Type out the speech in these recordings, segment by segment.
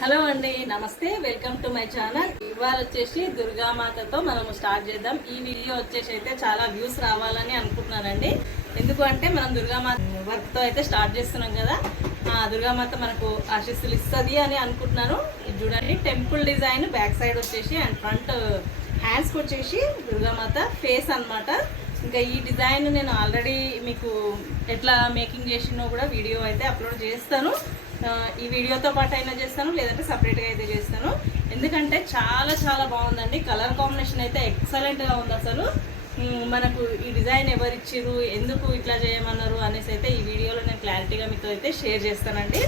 Hello అండి, నమస్తే. Welcome to my channel. ఇవాళ వచ్చేసి దుర్గామాతతో మనము స్టార్ట్ చేద్దాం. ఈ వీడియో వచ్చేసి అయితే చాలా వ్యూస్ రావాలని అనుకుంటున్నానండి. ఎందుకు అంటే మనం దుర్గామాత వర్క్తో అయితే స్టార్ట్ చేస్తున్నాం కదా, దుర్గామాత మనకు ఆశీస్సులు ఇస్తుంది అని అనుకుంటున్నాను. ఇది చూడండి, టెంపుల్ డిజైన్ బ్యాక్ సైడ్ వచ్చేసి అండ్ ఫ్రంట్ హ్యాండ్స్కి వచ్చేసి దుర్గామాత ఫేస్ అన్నమాట. ఇంకా ఈ డిజైన్ నేను ఆల్రెడీ మీకు ఎట్లా మేకింగ్ చేసినో కూడా వీడియో అయితే అప్లోడ్ చేస్తాను. ఈ వీడియోతో పాటు అయినా చేస్తాను, లేదంటే సపరేట్గా అయితే చేస్తాను. ఎందుకంటే చాలా చాలా బాగుందండి. కలర్ కాంబినేషన్ అయితే ఎక్సలెంట్గా ఉంది. అసలు మనకు ఈ డిజైన్ ఎవరిచ్చిర్రు, ఎందుకు ఇట్లా చేయమన్నారు అనేసి అయితే ఈ వీడియోలో నేను క్లారిటీగా మీతో అయితే షేర్ చేస్తానండి.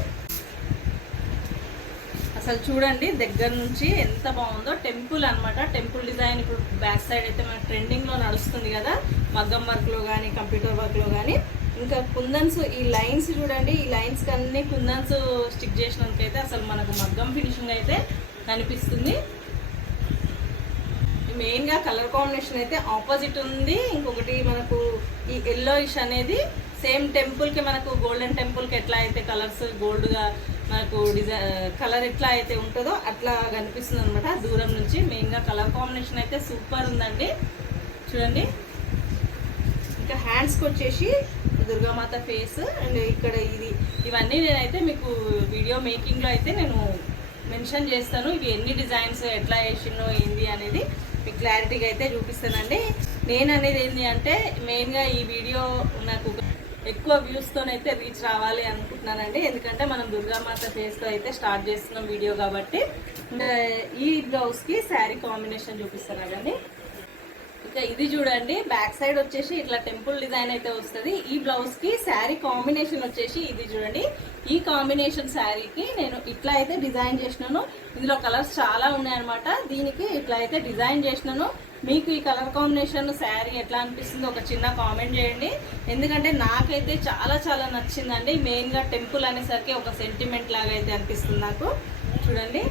అసలు చూడండి దగ్గర నుంచి ఎంత బాగుందో. టెంపుల్ అనమాట, టెంపుల్ డిజైన్ ఇప్పుడు బ్యాక్ సైడ్ అయితే మన ట్రెండింగ్లో నడుస్తుంది కదా, మగ్గం వర్క్లో కానీ కంప్యూటర్ వర్క్లో కానీ. ఇంకా కుందన్స్, ఈ లైన్స్ చూడండి, ఈ లైన్స్కి అన్ని కుందన్స్ స్టిక్ చేసినందుకైతే అసలు మనకు మగ్గం ఫినిషింగ్ అయితే కనిపిస్తుంది. మెయిన్గా కలర్ కాంబినేషన్ అయితే ఆపోజిట్ ఉంది. ఇంకొకటి మనకు ఈ ఎల్లోయిష్ అనేది సేమ్ టెంపుల్కి, మనకు గోల్డెన్ టెంపుల్కి ఎట్లా అయితే కలర్స్ గోల్డ్గా మనకు కలర్ ఎట్లా అయితే ఉంటుందో అట్లా కనిపిస్తుంది అనమాట దూరం నుంచి. మెయిన్గా కలర్ కాంబినేషన్ అయితే సూపర్ ఉందండి. చూడండి, ఇంకా హ్యాండ్స్కి వచ్చేసి దుర్గామాత ఫేస్ అండ్ ఇక్కడ ఇవన్నీ నేనైతే మీకు వీడియో మేకింగ్లో అయితే నేను మెన్షన్ చేస్తాను. ఇవి ఎన్ని డిజైన్స్ ఎట్లా వేసినో ఏంది అనేది మీకు క్లారిటీగా అయితే చూపిస్తానండి. నేను అనేది ఏంటి అంటే మెయిన్గా ఈ వీడియో నాకు ఎక్కువ వ్యూస్తోనైతే రీచ్ రావాలి అనుకుంటున్నానండి. ఎందుకంటే మనం దుర్గామాత ఫేస్తో అయితే స్టార్ట్ చేస్తున్నాం వీడియో కాబట్టి. ఈ బ్లౌజ్కి శారీ కాంబినేషన్ చూపిస్తాను కానీ ఇంకా ఇది చూడండి, బ్యాక్ సైడ్ వచ్చేసి ఇట్లా టెంపుల్ డిజైన్ అయితే వస్తుంది. ఈ బ్లౌజ్ కి శారీ కాంబినేషన్ వచ్చేసి ఇది చూడండి. ఈ కాంబినేషన్ శారీకి నేను ఇట్లా అయితే డిజైన్ చేసినాను. ఇందులో కలర్స్ చాలా ఉన్నాయన్నమాట. దీనికి ఇట్లా అయితే డిజైన్ చేసినాను. మీకు ఈ కలర్ కాంబినేషన్ శారీ ఎట్లా అనిపిస్తుందో ఒక చిన్న కామెంట్ చేయండి. ఎందుకంటే నాకైతే చాలా చాలా నచ్చిందండి. మెయిన్గా టెంపుల్ అనేసరికి ఒక సెంటిమెంట్ లాగా అయితే అనిపిస్తుంది నాకు. చూడండి,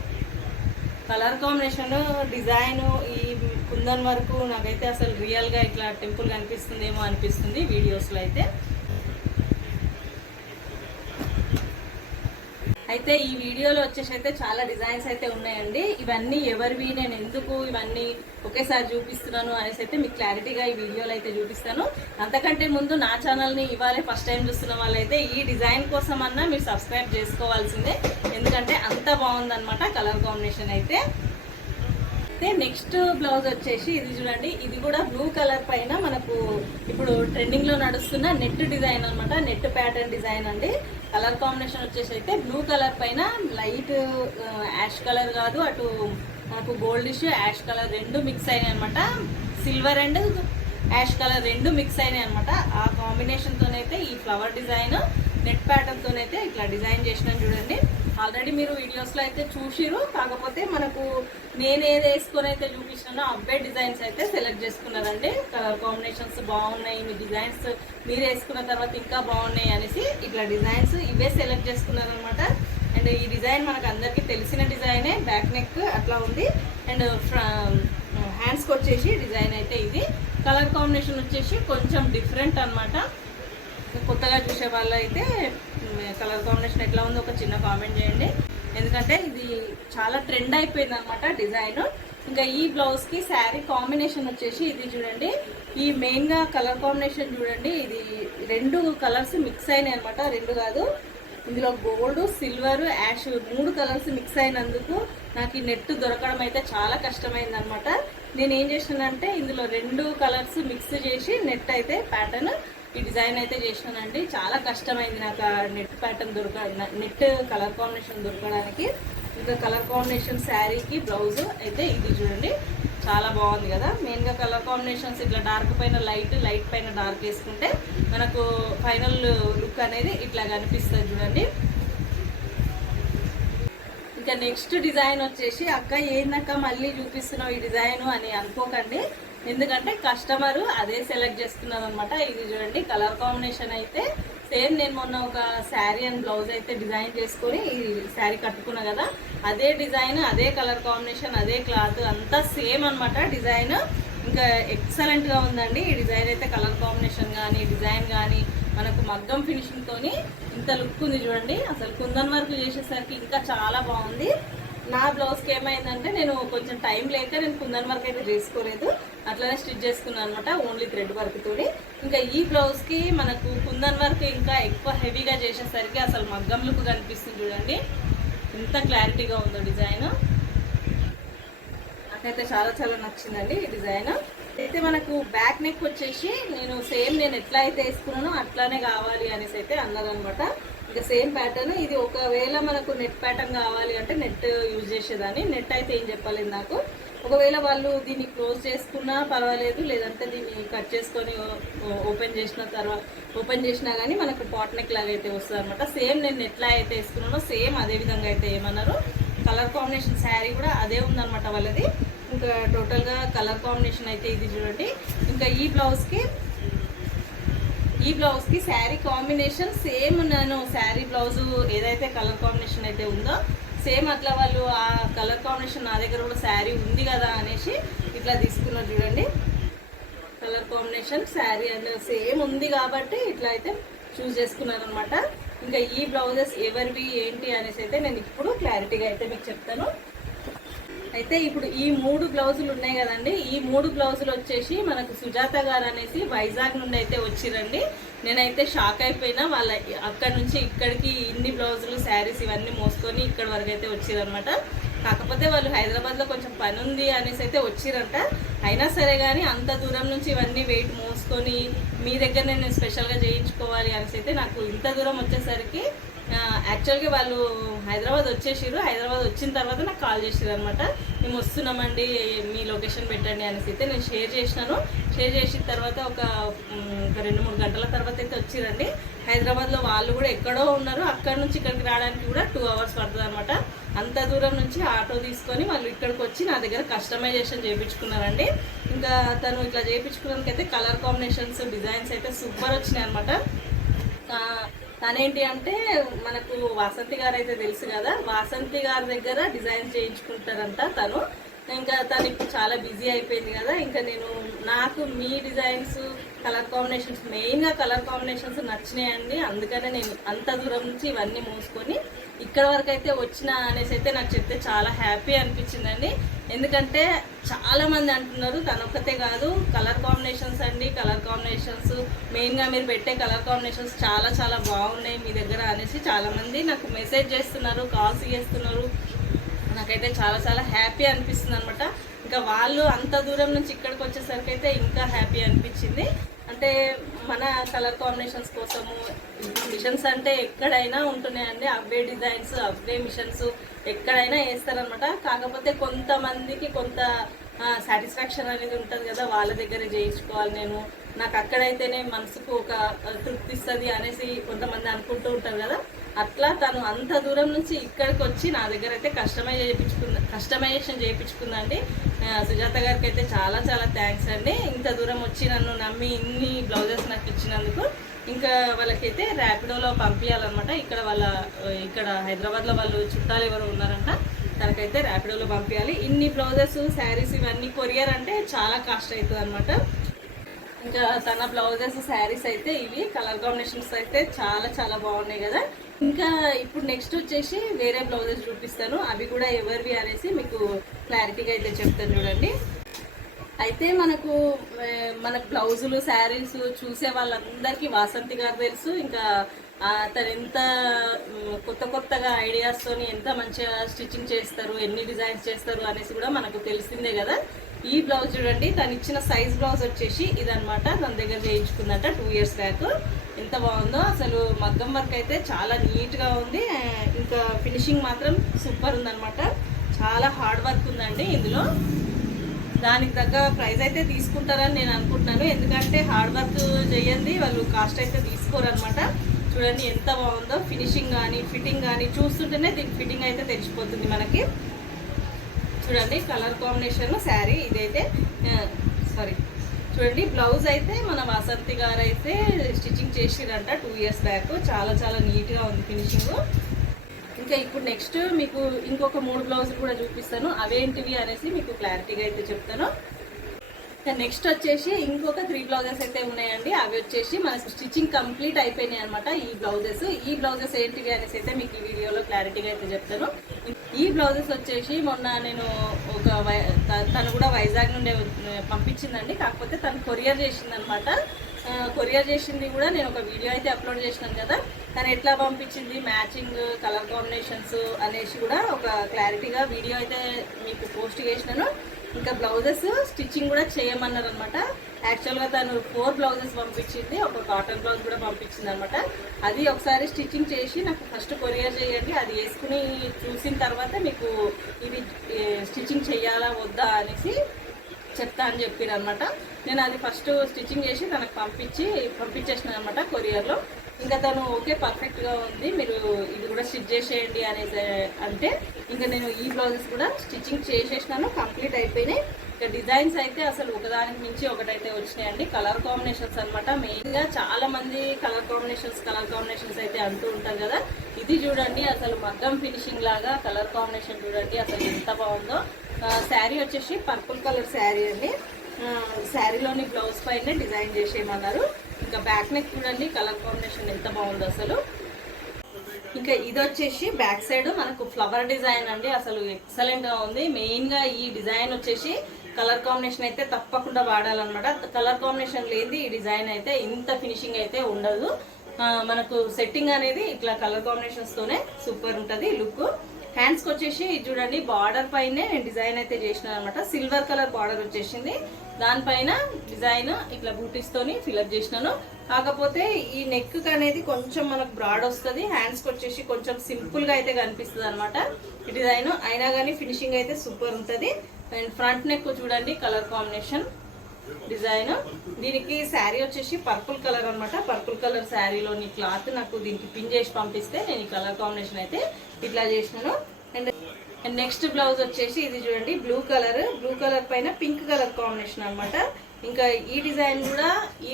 కలర్ కాంబినేషన్, డిజైన్, ఈ కుందన్ వరకు నాకైతే అసలు రియల్గా ఇట్లా టెంపుల్ కనిపిస్తుందేమో అనిపిస్తుంది వీడియోస్లో అయితే. అయితే ఈ వీడియోలో వచ్చేసి అయితే చాలా డిజైన్స్ అయితే ఉన్నాయండి. ఇవన్నీ ఎవరివి, నేను ఎందుకు ఇవన్నీ ఒకేసారి చూపిస్తున్నాను అనేసి అయితే మీకు క్లారిటీగా ఈ వీడియోలో అయితే చూపిస్తాను. అంతకంటే ముందు నా ఛానల్ని ఇవాళ ఫస్ట్ టైం చూస్తున్న వాళ్ళైతే ఈ డిజైన్ కోసం అన్నా మీరు సబ్స్క్రైబ్ చేసుకోవాల్సిందే. ఎందుకంటే అంత బాగుందన్నమాట కలర్ కాంబినేషన్ అయితే. నెక్స్ట్ బ్లౌజ్ వచ్చేసి ఇది చూడండి, ఇది కూడా బ్లూ కలర్ పైన మనకు ఇప్పుడు ట్రెండింగ్ లో నడుస్తున్న నెట్ డిజైన్ అనమాట. నెట్ ప్యాటర్న్ డిజైన్ అండి. కలర్ కాంబినేషన్ వచ్చేసి అయితే బ్లూ కలర్ పైన లైట్ యాష్ కలర్ కాదు, అటు మనకు గోల్డిష్ యాష్ కలర్ రెండు మిక్స్ అయినాయి అనమాట. సిల్వర్ అండ్ యాష్ కలర్ రెండు మిక్స్ అయినాయి అనమాట. ఆ కాంబినేషన్ తోనైతే ఈ ఫ్లవర్ డిజైన్ నెట్ ప్యాటర్న్ తోనైతే ఇట్లా డిజైన్ చేసినాను చూడండి. ఆల్రెడీ మీరు వీడియోస్లో అయితే చూసిరు, కాకపోతే మనకు నేను ఏది వేసుకొని అయితే చూపించినానో అవే డిజైన్స్ అయితే సెలెక్ట్ చేసుకున్నారండి. కలర్ కాంబినేషన్స్ బాగున్నాయి, మీ డిజైన్స్ మీరు వేసుకున్న తర్వాత ఇంకా బాగున్నాయి అనేసి ఇట్లా డిజైన్స్ ఇవే సెలెక్ట్ చేసుకున్నారనమాట. అండ్ ఈ డిజైన్ మనకు అందరికీ తెలిసిన డిజైనే, బ్యాక్ నెక్ అట్లా ఉంది. అండ్ హ్యాండ్స్కి వచ్చేసి డిజైన్ అయితే ఇది. కలర్ కాంబినేషన్ వచ్చేసి కొంచెం డిఫరెంట్ అనమాట. కొత్తగా చూసే వాళ్ళు అయితే కలర్ కాంబినేషన్ ఎట్లా ఉందో ఒక చిన్న కామెంట్ చేయండి. ఎందుకంటే ఇది చాలా ట్రెండ్ అయిపోయింది అనమాట డిజైన్. ఇంకా ఈ బ్లౌజ్కి శారీ కాంబినేషన్ వచ్చేసి ఇది చూడండి. ఈ మెయిన్గా కలర్ కాంబినేషన్ చూడండి, ఇది రెండు కలర్స్ మిక్స్ అయినాయి అనమాట. రెండు కాదు, ఇందులో గోల్డ్, సిల్వర్, యాష్ మూడు కలర్స్ మిక్స్ అయినందుకు నాకు ఈ నెట్ దొరకడం అయితే చాలా కష్టమైంది అనమాట. నేను ఏం చేసానంటే ఇందులో రెండు కలర్స్ మిక్స్ చేసి నెట్ అయితే ప్యాటర్న్ ఈ డిజైన్ అయితే చేసినానండి. చాలా కష్టమైంది నాకు ఆ net pattern net colour combination దొరకడానికి. ఇంకా కలర్ కాంబినేషన్ శారీకి బ్లౌజ్ అయితే ఇది చూడండి, చాలా బాగుంది కదా. మెయిన్గా కలర్ కాంబినేషన్స్ ఇట్లా డార్క్ పైన లైట్, లైట్ పైన డార్క్ వేసుకుంటే మనకు ఫైనల్ లుక్ అనేది ఇట్లా కనిపిస్తుంది చూడండి. ఇంకా నెక్స్ట్ డిజైన్ వచ్చేసి అక్క ఏందక్క మళ్ళీ చూపిస్తున్నావు ఈ డిజైన్ అని అనుకోకండి. ఎందుకంటే కస్టమర్ అదే సెలెక్ట్ చేసుకున్నారు అనమాట. ఇది చూడండి, కలర్ కాంబినేషన్ అయితే సేమ్ నేను మొన్న ఒక శారీ అండ్ బ్లౌజ్ అయితే డిజైన్ చేసుకొని ఈ శారీ కట్టుకున్నా కదా, అదే డిజైన్, అదే కలర్ కాంబినేషన్, అదే క్లాత్ అంతా సేమ్ అనమాట డిజైన్. ఇంకా ఎక్సలెంట్గా ఉందండి ఈ డిజైన్ అయితే. కలర్ కాంబినేషన్ కానీ, డిజైన్ కానీ మనకు మగ్గం ఫినిషింగ్ తోని ఇంత లుక్ ఉంది చూడండి. అసలు కుందన్ వర్క్ చేసేసరికి ఇంకా చాలా బాగుంది. నా బ్లౌజ్కి ఏమైందంటే నేను కొంచెం టైం లేక నేను కుందన్ వర్క్ అయితే చేసుకోలేదు, అట్లనే స్టిచ్ చేసుకున్నాను అనమాట, ఓన్లీ థ్రెడ్ వర్క్ తోటి. ఇంకా ఈ బ్లౌజ్కి మనకు కుందన్ వర్క్ ఇంకా ఎక్కువ హెవీగా చేసేసరికి అసలు మగ్గం లుక్ కనిపిస్తుంది చూడండి, ఎంత క్లారిటీగా ఉందో డిజైన్. నాకైతే చాలా చాలా నచ్చిందండి ఈ డిజైన్. అయితే మనకు బ్యాక్ నెక్ వచ్చేసి నేను ఎట్లా అయితే వేసుకున్నానో అట్లానే కావాలి అనేసి అయితే అన్నారనమాట. ఇంకా సేమ్ ప్యాటర్న్ ఇది. ఒకవేళ మనకు నెట్ ప్యాటర్న్ కావాలి అంటే నెట్ యూజ్ చేసేదాన్ని, నెట్ అయితే ఏం చెప్పలేదు నాకు. ఒకవేళ వాళ్ళు దీన్ని క్లోజ్ చేసుకున్నా పర్వాలేదు, లేదంటే దీన్ని కట్ చేసుకొని ఓపెన్ చేసినా కానీ మనకు పాట్ నెక్ లాగా అయితే వస్తుంది అనమాట. సేమ్ నేను ఎట్లా అయితే వేసుకున్నానో సేమ్ అదే విధంగా అయితే ఏమన్నారు. కలర్ కాంబినేషన్ శారీ కూడా అదే ఉందన్నమాట వాళ్ళది. ఇంకా టోటల్గా కలర్ కాంబినేషన్ అయితే ఇది చూడండి. ఇంకా ఈ బ్లౌజ్కి శారీ కాంబినేషన్ సేమ్, నేను శారీ బ్లౌజు ఏదైతే కలర్ కాంబినేషన్ అయితే ఉందో సేమ్ అట్లా వాళ్ళు ఆ కలర్ కాంబినేషన్ నా దగ్గర కూడా శారీ ఉంది కదా అనేసి ఇట్లా తీసుకున్నారు చూడండి. Colour combination sari and same ఉంది కాబట్టి ఇట్లా అయితే చూస్ చేసుకున్నారనమాట. ఇంకా ఈ బ్లౌజెస్ ఎవరివి ఏంటి అనేసి అయితే నేను ఇప్పుడు క్లారిటీగా అయితే మీకు చెప్తాను. అయితే ఇప్పుడు ఈ 3 బ్లౌజులు ఉన్నాయి కదండి, ఈ 3 బ్లౌజులు వచ్చేసి మనకు సుజాత గారు అనేసి వైజాగ్ నుండి అయితే వచ్చిరండి. నేనైతే షాక్ అయిపోయినా, వాళ్ళ అక్కడ నుంచి ఇక్కడికి ఇన్ని బ్లౌజులు శారీస్ ఇవన్నీ మోసుకొని ఇక్కడ వరకు అయితే వచ్చిరనమాట. కాకపోతే వాళ్ళు హైదరాబాద్లో కొంచెం పని ఉంది అనేసి అయితే వచ్చిరంట. అయినా సరే కానీ అంత దూరం నుంచి ఇవన్నీ వెయిట్ మోసుకొని మీ దగ్గర నేను స్పెషల్గా చేయించుకోవాలి అనేసి అయితే నాకు ఇంత దూరం వచ్చేసరికి యాక్చువల్గా వాళ్ళు హైదరాబాద్ వచ్చేసారు. హైదరాబాద్ వచ్చిన తర్వాత నాకు కాల్ చేసారు అనమాట, మేము వస్తున్నామండి మీ లొకేషన్ పెట్టండి అనేసి అయితే నేను షేర్ చేసినాను. షేర్ చేసిన తర్వాత ఒక 2-3 గంటల తర్వాత అయితే వచ్చిరండి. హైదరాబాద్లో వాళ్ళు కూడా ఎక్కడో ఉన్నారు, అక్కడ నుంచి ఇక్కడికి రావడానికి కూడా 2 hours పడుతుంది అనమాట. అంత దూరం నుంచి ఆటో తీసుకొని వాళ్ళు ఇక్కడికి వచ్చి నా దగ్గర కస్టమైజేషన్ చేయించుకున్నారండి. ఇంకా తను ఇట్లా చేయించుకున్నందుకు అయితే కలర్ కాంబినేషన్స్ డిజైన్స్ అయితే సూపర్ వచ్చినాయి అనమాట. తనేంటి అంటే మనకు వాసంతి గారు అయితే తెలుసు కదా, వాసంతి గారి దగ్గర డిజైన్ చేయించుకుంటారంట తను. ఇంకా తను ఇప్పుడు చాలా బిజీ అయిపోయింది కదా, ఇంకా నాకు మీ డిజైన్స్ కలర్ కాంబినేషన్స్, మెయిన్గా కలర్ కాంబినేషన్స్ నచ్చినాయండి. అందుకనే నేను అంత దూరం నుంచి ఇవన్నీ మోసుకొని ఇక్కడ వరకు అయితే వచ్చిన అనేసి అయితే నాకు చెప్తే చాలా హ్యాపీ అనిపించిందండి. ఎందుకంటే చాలామంది అంటున్నారు తనొక్కతే కాదు, కలర్ కాంబినేషన్స్ అండి, కలర్ కాంబినేషన్స్ మెయిన్గా మీరు పెట్టే కలర్ కాంబినేషన్స్ చాలా చాలా బాగున్నాయి మీ దగ్గర అనేసి చాలామంది నాకు మెసేజ్ చేస్తున్నారు, కాల్స్ చేస్తున్నారు. నాకైతే చాలా చాలా హ్యాపీ అనిపిస్తుంది అనమాట. ఇంకా వాళ్ళు అంత దూరం నుంచి ఇక్కడికి వచ్చేసరికి అయితే ఇంకా హ్యాపీ అనిపించింది. అంటే మన కలర్ కాంబినేషన్స్ కోసము మిషన్స్ అంటే ఎక్కడైనా ఉంటున్నాయండి, అవే డిజైన్స్ అవే మిషన్స్ ఎక్కడైనా వేస్తారనమాట. కాకపోతే కొంతమందికి కొంత సాటిస్ఫాక్షన్ అనేది ఉంటుంది కదా, వాళ్ళ దగ్గర చేయించుకోవాలి నాకు అక్కడైతేనే మనసుకు ఒక తృప్తి ఇస్తుంది అనేసి కొంతమంది అనుకుంటూ ఉంటారు కదా. అట్లా తను అంత దూరం నుంచి ఇక్కడికి వచ్చి నా దగ్గర అయితే కస్టమైజేషన్ చేయించుకుందండి. సుజాత గారికి అయితే చాలా చాలా థ్యాంక్స్ అండి, ఇంత దూరం వచ్చి నన్ను నమ్మి ఇన్ని బ్లౌజెస్ నాకు ఇచ్చినందుకు. ఇంకా వాళ్ళకైతే ర్యాపిడోలో పంపించాలన్నమాట. ఇక్కడ హైదరాబాద్లో వాళ్ళు చుట్టాలు ఎవరు ఉన్నారంట, తనకైతే ర్యాపిడోలో పంపించాలి. ఇన్ని బ్లౌజెస్ శారీస్ ఇవన్నీ కొరియర్ అంటే చాలా కాస్ట్ అవుతుంది అనమాట. ఇంకా తన బ్లౌజెస్ శారీస్ అయితే ఇవి కలర్ కాంబినేషన్స్ అయితే చాలా చాలా బాగున్నాయి కదా. ఇంకా ఇప్పుడు నెక్స్ట్ వచ్చేసి వేరే బ్లౌజెస్ చూపిస్తాను, అవి కూడా ఎవరివి అనేసి మీకు క్లారిటీగా అయితే చెప్తాను చూడండి. అయితే మన బ్లౌజులు శారీస్ చూసే వాళ్ళందరికీ వాసంతి గారు తెలుసు. ఇంకా తను ఎంత కొత్తగా ఐడియాస్తోని ఎంత మంచిగా స్టిచ్చింగ్ చేస్తారు, ఎన్ని డిజైన్స్ చేస్తారు అనేసి కూడా మనకు తెలిసిందే కదా. ఈ బ్లౌజ్ చూడండి, తను ఇచ్చిన సైజ్ బ్లౌజ్ వచ్చేసి ఇదనమాట. తన దగ్గర చేయించుకుందంట 2 years బ్యాక్. ఎంత బాగుందో అసలు, మగ్గం వర్క్ అయితే చాలా నీట్గా ఉంది. ఇంకా ఫినిషింగ్ మాత్రం సూపర్ ఉందనమాట. చాలా హార్డ్ వర్క్ ఉందండి ఇందులో. దానికి తగ్గ ప్రైస్ అయితే తీసుకుంటారని నేను అనుకుంటున్నాను, ఎందుకంటే హార్డ్ వర్క్ చేయండి వాళ్ళు కాస్ట్ అయితే తీసుకోరు అనమాట. చూడండి ఎంత బాగుందో, ఫినిషింగ్ కానీ ఫిట్టింగ్ కానీ చూస్తుంటేనే దీని ఫిట్టింగ్ అయితే తెలిసిపోతుంది మనకి. చూడండి కలర్ కాంబినేషన్ శారీ ఇదైతే చూడండి. బ్లౌజ్ అయితే మన వాసంతి గారు అయితే స్టిచ్చింగ్ చేసిరంట 2 years బ్యాక్. చాలా చాలా నీట్గా ఉంది ఫినిషింగ్. ఇంకా ఇప్పుడు నెక్స్ట్ మీకు ఇంకొక 3 బ్లౌజులు కూడా చూపిస్తాను, అవేంటివి అనేసి మీకు క్లారిటీగా అయితే చెప్తాను. నెక్స్ట్ వచ్చేసి ఇంకొక 3 బ్లౌజెస్ అయితే ఉన్నాయండి. అవి వచ్చేసి మనకు స్టిచ్చింగ్ కంప్లీట్ అయిపోయినాయి అనమాట. ఈ బ్లౌజెస్ ఏంటివి అనేసి అయితే మీకు ఈ వీడియోలో క్లారిటీగా అయితే చెప్తాను. ఈ బ్లౌజెస్ వచ్చేసి మొన్న నేను తను కూడా వైజాగ్ నుండి పంపించిందండి. కాకపోతే తను కొరియర్ చేసిందనమాట. కొరియర్ చేసింది కూడా నేను ఒక వీడియో అయితే అప్లోడ్ చేసినాను కదా. తను ఎట్లా పంపించింది, మ్యాచింగ్ కలర్ కాంబినేషన్స్ అనేసి కూడా ఒక క్లారిటీగా వీడియో అయితే మీకు పోస్ట్ చేసినాను. ఇంకా బ్లౌజెస్ స్టిచ్చింగ్ కూడా చేయమన్నారు అనమాట. యాక్చువల్గా తను 4 బ్లౌజెస్ పంపించింది, ఒక కాటన్ బ్లౌజ్ కూడా పంపించింది అనమాట. అది ఒకసారి స్టిచ్చింగ్ చేసి నాకు ఫస్ట్ కొరియర్ చేయండి, అది వేసుకుని చూసిన తర్వాత మీకు ఇది స్టిచ్చింగ్ చేయాలా వద్దా అనేసి చెప్తా అని చెప్పారు అనమాట. నేను అది ఫస్ట్ స్టిచ్చింగ్ చేసి తనకు పంపించేసిన అనమాట కొరియర్లో. ఇంకా తను ఓకే పర్ఫెక్ట్గా ఉంది, మీరు ఇది కూడా స్టిచ్ చేసేయండి అనేసి అంటే ఇంకా నేను ఈ బ్లౌజెస్ కూడా స్టిచ్చింగ్ చేసేసినాను, కంప్లీట్ అయిపోయినాయి. ఇంకా డిజైన్స్ అయితే అసలు ఒకదానికి మించి ఒకటైతే వచ్చినాయండి. కలర్ కాంబినేషన్స్ అనమాట. మెయిన్గా చాలా మంది కలర్ కాంబినేషన్స్ అయితే అంటూ ఉంటారు కదా. ఇది చూడండి అసలు మగ్గం ఫినిషింగ్ లాగా కలర్ కాంబినేషన్ చూడండి అసలు ఎంత బాగుందో. శారీ వచ్చేసి పర్పుల్ కలర్ శారీ అండి. శారీలోని బ్లౌజ్ పైన డిజైన్ చేసేయమన్నారు. ఇంకా బ్యాక్ నెక్ చూడండి కలర్ కాంబినేషన్ ఎంత బాగుందో అసలు. ఇంకా ఇది వచ్చేసి బ్యాక్ సైడ్ మనకు ఫ్లవర్ డిజైన్ అండి. అసలు ఎక్సలెంట్ గా ఉంది. మెయిన్ గా ఈ డిజైన్ వచ్చేసి కలర్ కాంబినేషన్ అయితే తప్పకుండా వాడాలన్నమాట. కలర్ కాంబినేషన్ లేని ఈ డిజైన్ అయితే ఇంత ఫినిషింగ్ అయితే ఉండదు. మనకు సెట్టింగ్ అనేది ఇట్లా కలర్ కాంబినేషన్స్ తోనే సూపర్ ఉంటది లుక్. హ్యాండ్స్ కి వచ్చేసి చూడండి బార్డర్ పైనే నేను డిజైన్ అయితే చేసిన అనమాట. సిల్వర్ కలర్ బార్డర్ వచ్చేసింది, దానిపైన డిజైన్ ఇట్లా బూటీస్ తోని ఫిల్అప్ చేసినాను. కాకపోతే ఈ నెక్ అనేది కొంచెం మనకు బ్రాడ్ వస్తుంది. హ్యాండ్స్ కి వచ్చేసి కొంచెం సింపుల్ గా అయితే కనిపిస్తుంది అనమాట ఈ డిజైన్. అయినా కానీ ఫినిషింగ్ అయితే సూపర్ ఉంటుంది. అండ్ ఫ్రంట్ నెక్ చూడండి కలర్ కాంబినేషన్ డిజైన్. దీనికి శారీ వచ్చేసి పర్పుల్ కలర్ అనమాట. పర్పుల్ కలర్ శారీలోని క్లాత్ నాకు దీనికి పిన్ చేసి పంపిస్తే నేను ఈ కలర్ కాంబినేషన్ అయితే ఇట్లా చేసినాను. అండ్ నెక్స్ట్ బ్లౌజ్ వచ్చేసి ఇది చూడండి బ్లూ కలర్ పైన పింక్ కలర్ కాంబినేషన్ అనమాట. ఇంకా ఈ డిజైన్ కూడా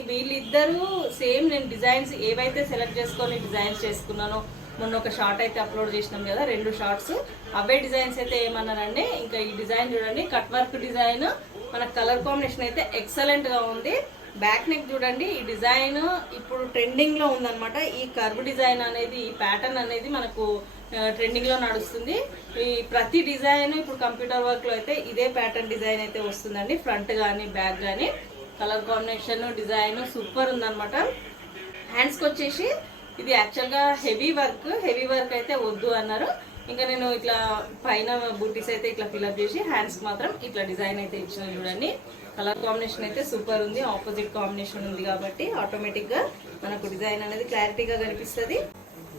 వీళ్ళిద్దరూ సేమ్ నేను డిజైన్స్ ఏవైతే సెలెక్ట్ చేసుకొని డిజైన్స్ చేసుకున్నానో మొన్న ఒక షార్ట్ అయితే అప్లోడ్ చేసినాం కదా, 2 షార్ట్స్ అవే డిజైన్స్ అయితే ఏమన్నారండి. ఇంకా ఈ డిజైన్ చూడండి కట్ వర్క్ డిజైన్, మన కలర్ కాంబినేషన్ అయితే ఎక్సలెంట్ గా ఉంది. బ్యాక్ నెక్ చూడండి ఈ డిజైన్ ఇప్పుడు ట్రెండింగ్ లో ఉందన్నమాట. ఈ కర్వ్ డిజైన్ అనేది ఈ ప్యాటర్న్ అనేది మనకు ట్రెండింగ్ లో నడుస్తుంది. ఈ ప్రతి డిజైన్ ఇప్పుడు కంప్యూటర్ వర్క్ లో అయితే ఇదే ప్యాటర్న్ డిజైన్ అయితే వస్తుందండి. ఫ్రంట్ కానీ బ్యాక్ కానీ కలర్ కాంబినేషన్ డిజైన్ సూపర్ ఉందన్నమాట. హ్యాండ్స్ కి వచ్చేసి ఇది యాక్చువల్గా హెవీ వర్క్ అయితే వద్దు అన్నారు. ఇంకా నేను ఇట్లా పైన బూటీస్ అయితే ఇట్లా ఫిల్అప్ చేసి హ్యాండ్స్ మాత్రం ఇట్లా డిజైన్ అయితే ఇచ్చిన చూడండి. కలర్ కాంబినేషన్ అయితే సూపర్ ఉంది. ఆపోజిట్ కాంబినేషన్ ఉంది కాబట్టి ఆటోమేటిక్ గా మనకు డిజైన్ అనేది క్లారిటీగా కనిపిస్తుంది.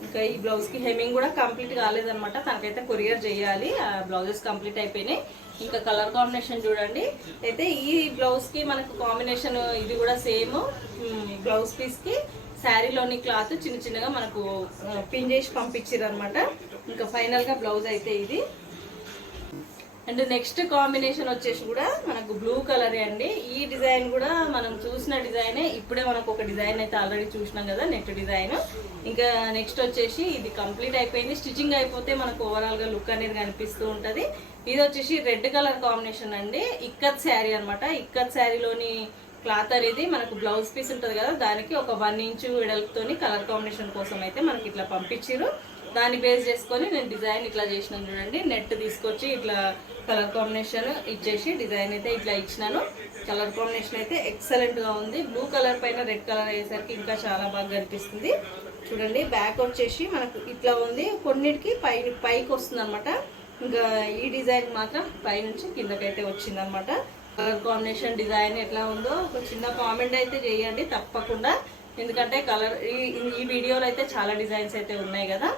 ఇంకా ఈ బ్లౌజ్ కి హెమ్మింగ్ కూడా కంప్లీట్ కాలేదన్నమాట. తనకైతే కొరియర్ చేయాలి. ఆ బ్లౌజెస్ కంప్లీట్ అయిపోయినాయి. ఇంకా కలర్ కాంబినేషన్ చూడండి. అయితే ఈ బ్లౌజ్ కి మనకు కాంబినేషన్ ఇది కూడా సేమ్. బ్లౌజ్ పీస్ కి శారీలోని క్లాత్ చిన్న చిన్నగా మనకు పిన్ చేసి పంపించారు అనమాట. ఇంకా ఫైనల్ గా బ్లౌజ్ అయితే ఇది. అండ్ నెక్స్ట్ కాంబినేషన్ వచ్చేసి కూడా మనకు బ్లూ కలర్ అండి. ఈ డిజైన్ కూడా మనం చూసిన డిజైనే. ఇప్పుడే మనకు ఒక డిజైన్ అయితే ఆల్రెడీ చూసినాం కదా నెట్ డిజైన్. ఇంకా నెక్స్ట్ వచ్చేసి ఇది కంప్లీట్ అయిపోయింది. స్టిచ్చింగ్ అయిపోతే మనకు ఓవరాల్ గా లుక్ అనేది కనిపిస్తూ ఉంటది. ఇది వచ్చేసి రెడ్ కలర్ కాంబినేషన్ అండి. ఇక్కత్ శారీ అనమాట. ఇక్కత్ శారీలోని క్లాత్ అనేది మనకు బ్లౌజ్ పీస్ ఉంటుంది కదా, దానికి ఒక 1 ఇంచు వెడల్పుతోని కలర్ కాంబినేషన్ కోసం అయితే మనకి ఇట్లా పంపించారు. దాన్ని బేస్ చేసుకొని నేను డిజైన్ ఇట్లా చేసినాను చూడండి. నెట్ తీసుకొచ్చి ఇట్లా కలర్ కాంబినేషన్ ఇచ్చేసి డిజైన్ అయితే ఇట్లా ఇచ్చినాను. కలర్ కాంబినేషన్ అయితే ఎక్సలెంట్ గా ఉంది. బ్లూ కలర్ పైన రెడ్ కలర్ అయ్యేసరికి ఇంకా చాలా బాగా కనిపిస్తుంది చూడండి. బ్యాక్ వచ్చేసి మనకు ఇట్లా ఉంది. కొన్నిటికి పైకి వస్తుంది అనమాట. ఇంకా ఈ డిజైన్ మాత్రం పైనుంచి కిందకైతే వచ్చింది అనమాట. కలర్ కాంబినేషన్ డిజైన్ ఎట్లా ఉందో ఒక చిన్న కామెంట్ అయితే చేయండి తప్పకుండా. ఎందుకంటే ఈ వీడియోలో అయితే చాలా డిజైన్స్ అయితే ఉన్నాయి కదా.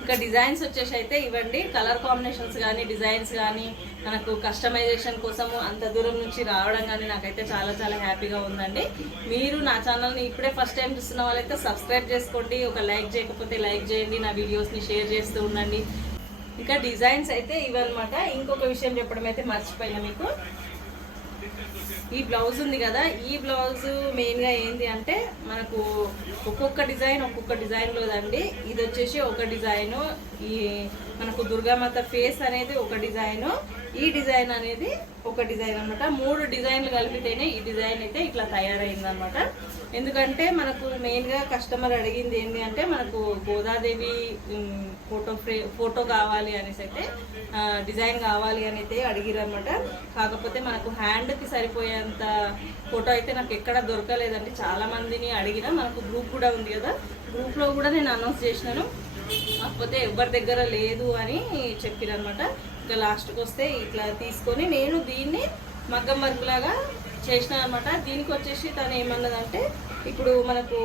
ఇంకా డిజైన్స్ వచ్చేసి అయితే ఇవ్వండి. కలర్ కాంబినేషన్స్ కానీ డిజైన్స్ కానీ మనకు కస్టమైజేషన్ కోసము అంత దూరం నుంచి రావడం కానీ నాకైతే చాలా చాలా హ్యాపీగా ఉందండి. మీరు నా ఛానల్ని ఇప్పుడే ఫస్ట్ టైం చూస్తున్న వాళ్ళైతే సబ్స్క్రైబ్ చేసుకోండి. ఒక లైక్ చేయకపోతే లైక్ చేయండి. నా వీడియోస్ని షేర్ చేస్తూ ఉండండి. ఇంకా డిజైన్స్ అయితే ఇవన్నమాట. ఇంకొక విషయం చెప్పడం అయితే మర్చిపోయినా మీకు. ఈ బ్లౌజ్ ఉంది కదా, ఈ బ్లౌజ్ మెయిన్గా ఏంటి అంటే మనకు ఒక్కొక్క డిజైన్లో అండి. ఇది వచ్చేసి ఒక డిజైను, ఈ మనకు దుర్గామాత ఫేస్ అనేది ఒక డిజైను, ఈ డిజైన్ అనేది ఒక డిజైన్ అనమాట. 3 డిజైన్లు కలిపితేనే ఈ డిజైన్ అయితే ఇట్లా తయారైందనమాట. ఎందుకంటే మనకు మెయిన్గా కస్టమర్ అడిగింది ఏంటి అంటే మనకు గోదాదేవి ఫోటో కావాలి అనేసి అయితే డిజైన్ కావాలి అని అయితే అడిగిరు అనమాట. కాకపోతే మనకు హ్యాండ్కి సరిపోయేంత ఫోటో అయితే నాకు ఎక్కడ దొరకలేదండి. చాలా మందిని అడిగిన, మనకు గ్రూప్ కూడా ఉంది కదా, గ్రూప్లో కూడా నేను అనౌన్స్ చేసినాను. కాకపోతే ఎవరి దగ్గర లేదు అని చెప్పిరనమాట. ఇంకా లాస్ట్కి వస్తే ఇట్లా తీసుకొని నేను దీన్ని మగ్గం వర్క్ లాగా చేసిన అనమాట. దీనికి వచ్చేసి తను ఏమన్నదంటే ఇప్పుడు మనకు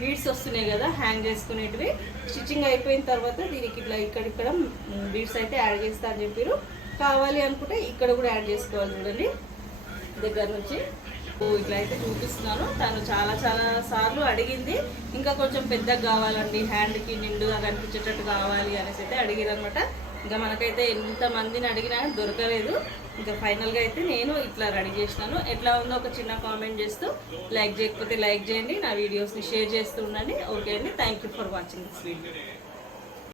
బీడ్స్ వస్తున్నాయి కదా హ్యాంగ్ చేసుకునేటివి, స్టిచ్చింగ్ అయిపోయిన తర్వాత దీనికి ఇట్లా ఇక్కడిక్కడ బీడ్స్ అయితే యాడ్ చేస్తా అని చెప్పారు. కావాలి అనుకుంటే ఇక్కడ కూడా యాడ్ చేసుకోవాలి చూడండి దగ్గర నుంచి. ఇట్లా అయితే చూపిస్తున్నాను. తను చాలా సార్లు అడిగింది, ఇంకా కొంచెం పెద్దగా కావాలండి, హ్యాండ్కి నిండుగా కనిపించేటట్టు కావాలి అనేసి అయితే అడిగారు అనమాట. ఇంకా మనకైతే ఎంతమందిని అడిగినా దొరకలేదు. ఇంకా ఫైనల్గా అయితే నేను ఇట్లా రెడీ చేసినాను. ఎట్లా ఉందో ఒక చిన్న కామెంట్ చేస్తూ, లైక్ చేయకపోతే లైక్ చేయండి, నా వీడియోస్ని షేర్ చేస్తూ ఉండండి. ఓకే అండి, thank you for watching this video.